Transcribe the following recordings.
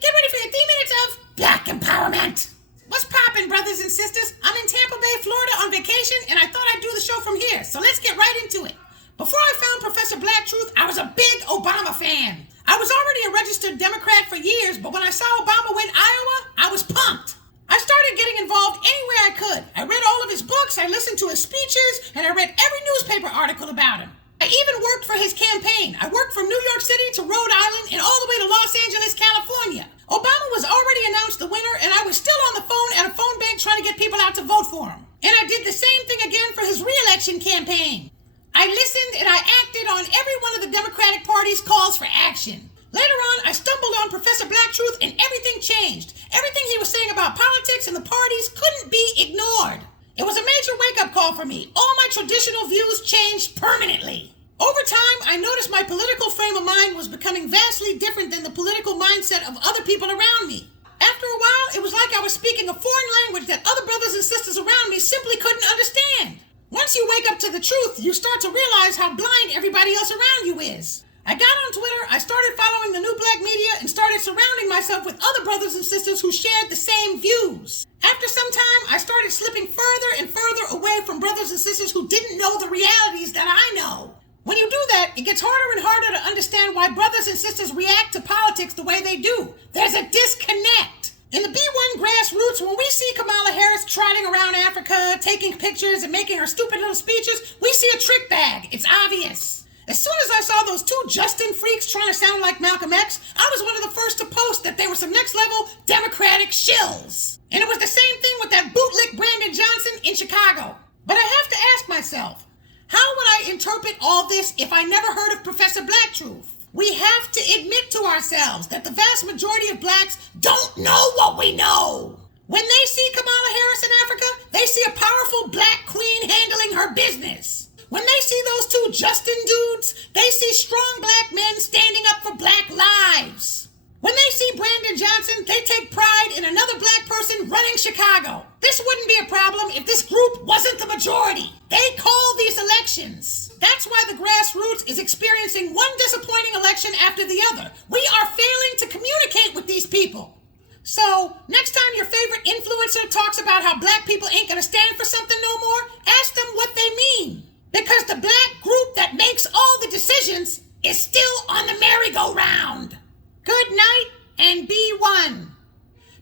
Get ready for your 3 minutes of Black Empowerment. What's poppin', brothers and sisters? I'm in Tampa Bay, Florida on vacation, and I thought I'd do the show from here, so let's get right into it. Before I found Professor Black Truth, I was a big Obama fan. I was already a registered Democrat for years, but when I saw Obama win Iowa, I was pumped. I started getting involved anywhere I could. I read all of his books, I listened to his speeches, and I read every newspaper article about him. I even worked for his campaign. I worked from New York City to Rhode Island and all the way to Los Angeles, California. Obama was already announced the winner, and I was still on the phone at a phone bank trying to get people out to vote for him. And I did the same thing again for his re-election campaign. I listened and I acted on every one of the Democratic Party's calls for action. Later on, I stumbled on Professor Black Truth and everything changed. Everything he was saying about politics and the parties couldn't be ignored. It was a major wake-up call for me. All my traditional views changed permanently. Over time, I noticed my political frame of mind was becoming vastly different than the political mindset of other people around me. After a while, it was like I was speaking a foreign language that other brothers and sisters around me simply couldn't understand. Once you wake up to the truth, you start to realize how blind everybody else around you is. I got on Twitter, I started following the new black media, and started surrounding myself with other brothers and sisters who shared the same views. After some time, I started slipping further and further away from brothers and sisters who didn't know the realities that I know. When you do that, it gets harder and harder to understand why brothers and sisters react to politics the way they do. There's a disconnect. In the B1 grassroots, when we see Kamala Harris trotting around Africa, taking pictures and making her stupid little speeches, we see a trick bag. It's obvious. As soon as I saw those two Justin freaks trying to sound like Malcolm X, I was one of the first to post that they were some next-level Democratic shills. And it was the same thing with that bootlick Brandon Johnson in Chicago. But I have to ask myself, how would I interpret all this if I never heard of Professor Black Truth? We have to admit to ourselves that the vast majority of blacks don't know what we know. When they see Kamala Harris in Africa, they see a powerful black queen handling her business. When they see those two Justin dudes, they see strong black men standing up for black lives. When they see Brandon Johnson, they take pride in another black person running Chicago. This wouldn't be a problem if this group wasn't the majority. They call these elections. That's why the grassroots is experiencing one disappointing election after the other. We are failing to communicate with these people. So, next time your favorite influencer talks about how black people ain't gonna stand for something no more, ask them what they mean. Because the black group that makes all the decisions is still on the merry-go-round. Good night and be one.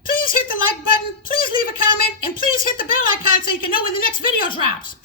Please hit the like button, please leave a comment, and please hit the bell icon so you can know when the next video drops.